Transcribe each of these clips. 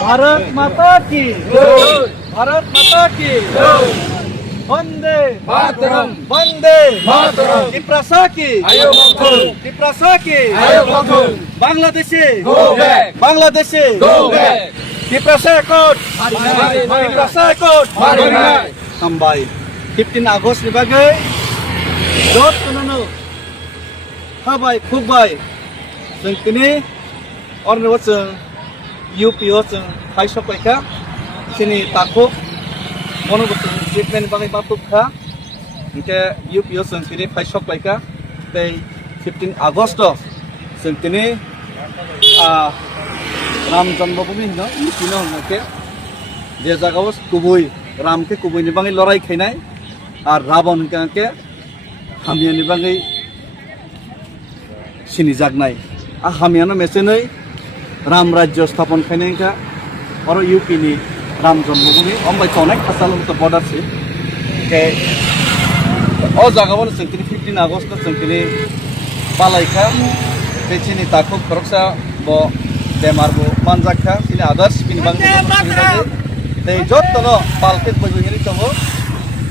भारत माता की भारत माता की वंदे मातरम वंदे मातरम त्रिपुरा की आयो मखुन त्रिपुरा की आयो मखुन बांग्लादेशे Go back बांग्लादेशे Go back त्रिपुरा कोट Marinai त्रिपुरा कोट Marinai Sampai 15 Agustus ni bagai dot kono habai khubbai जों kini orne wachung UP wachung paisok paika sini takuk mono wachung treatment bagai batuk kha ke UP wachung sini paisok paika tei 15 August जों kini Ram Janmabhumi no UP no ke je jagao kubui Ram ke kubui ni bangai lorai khainai ar Ravan ke hamiya ni bangai sini jagnai hamiya no mesenai Ram Rajya Sthapan khainai ka oro UP ni Ram Janmabhumi ombai tonai khasalum to border si ke o jagao जों 15 August जों kini palaika te chini takuk khoroksa bo bemar bo manjakha sini others kini bangai te jottono palket bojongini tongo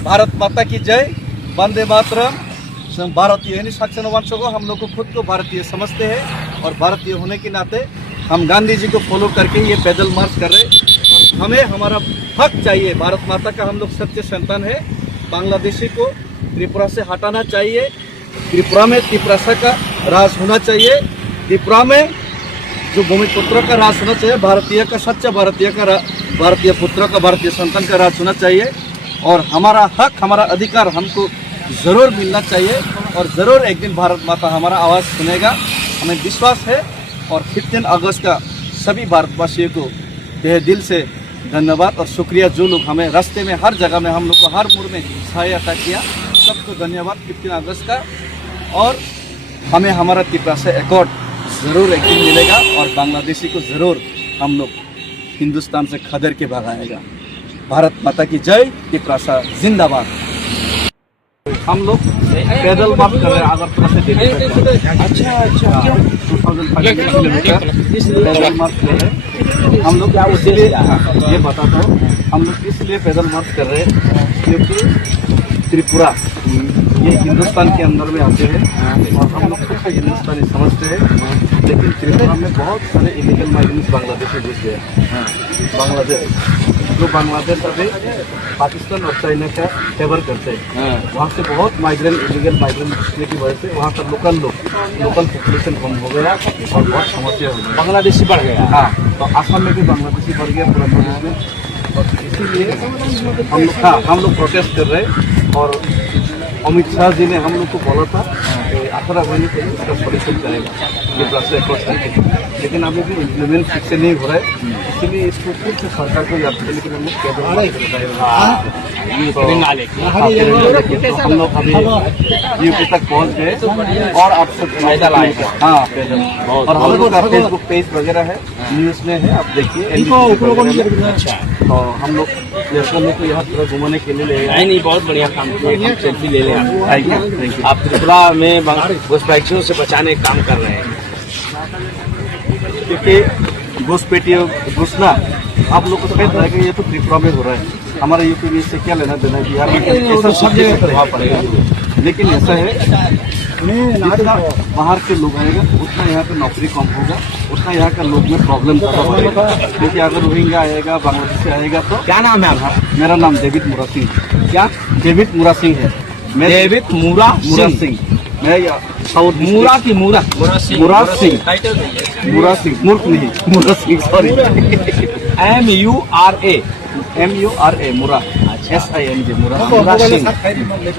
Bharat माता की जय वंदे मातरम भारतीय है साक्षर वंश को हम लोग को खुद को भारतीय समझते हैं और भारतीय होने के नाते हम गांधी जी को फॉलो करके ये पैदल मार्च कर रहे और हमें हमारा हक चाहिए भारत माता का हम लोग सच्चे संतान है बांग्लादेशी को त्रिपुरा से हटाना चाहिए त्रिपुरा में त्रिपुरा का राज होना चाहिए त्रिपुरा में जो भूमिपुत्र का राज होना चाहिए भारतीय का सच्चा भारतीय पुत्र का भारतीय संतान का राज होना चाहिए और हमारा हक हमारा अधिकार हमको ज़रूर मिलना चाहिए और ज़रूर एक दिन भारत माता हमारा आवाज़ सुनेगा हमें विश्वास है और 15 अगस्त का सभी भारतवासियों को तहे दिल से धन्यवाद और शुक्रिया जो लोग हमें रास्ते में हर जगह में हम लोग को हर मोड़ में सहायता किया सबको धन्यवाद 15 अगस्त का और हमें हमारा त्रिपुरा से एकॉर्ड ज़रूर एक दिन मिलेगा और बांग्लादेशी को ज़रूर हम लोग हिंदुस्तान से खदेड़ के भगाएगा भारत माता की जय त्रिपुरा जिंदाबाद हम लोग पैदल मार्च कर रहे हैं आगरतला से दिल्ली तक अच्छा 2500 किलोमीटर पैदल मार्च कर रहे हैं हम लोग इसलिए ये बताता हूँ हम लोग इसलिए पैदल मार्च कर रहे हैं क्योंकि त्रिपुरा ये हिंदुस्तान के अंदर में आते हैं और हम लोग खुद को हिंदुस्तानी समझते हैं लेकिन त्रिपुरा में बहुत सारे इलीगल माइग्रेंट्स बांग्लादेश में घुस गए बांग्लादेश जो बांग्लादेश अभी पाकिस्तान और चाइना का फेवर करते हैं वहाँ से बहुत इलीगल माइग्रेंट घुसने की वजह से वहाँ का लोकल पॉपुलेशन कम हो गया और बहुत समस्या हो गई बांग्लादेशी बढ़ गया हाँ तो आसाम में भी बांग्लादेशी बढ़ गया पूरा प्रदेश में और इसीलिए हम लोग प्रोटेस्ट कर रहे हैं और अमित शाह जी ने हम लोग को बोला था 18 महीने के लिए इसका सॉल्यूशन करेगा ये प्रोसेस करके लेकिन अभी भी इम्प्लीमेंट ठीक से नहीं हो रहा है इसलिए इसको फिर से सरकार को याद करने के लिए हम लोग अभी यूपी तक पहुँच गए और आप सब पैदल आएगा हाँ पैदल और हम लोग का फेसबुक पेज वगैरह है न्यूज़ में है आप देखिए तो हम लोग लड़कों को यहाँ पूरा घुमाने के लिए नहीं बहुत बढ़िया काम किया सेल्फी ले लें आप त्रिपुरा में घुसपैठियों से बचाने का काम कर रहे हैं क्योंकि घुसना आप लोग को तो पता है कि ये तो त्रिपुरा में हो रहा है हमारा यूपी में इससे क्या लेना देना बिहार में ऐसा सब जगह प्रभाव पड़ेगा लेकिन ऐसा है जितना बाहर के लोग आएगा उतना यहाँ पे नौकरी कम होगा उतना यहाँ का लोग में प्रॉब्लम ज़्यादा बढ़ेगा क्योंकि अगर रोहिंग्या आएगा बांग्लादेश से आएगा तो क्या नाम है आपका मेरा नाम डेविड मुरा सिंह क्या डेविड मुरा सिंह है डेविड मुरा सिंह मैं साउथ मुरा की मुरा मुरा सिंह मूर्ख नहीं मुरा सिंह सॉरी MURA मुरा SING मुरा सिंह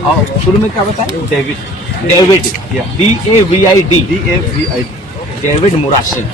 और शुरू में क्या बताए डेविड DAVID DAVID डेविड मुरा सिंह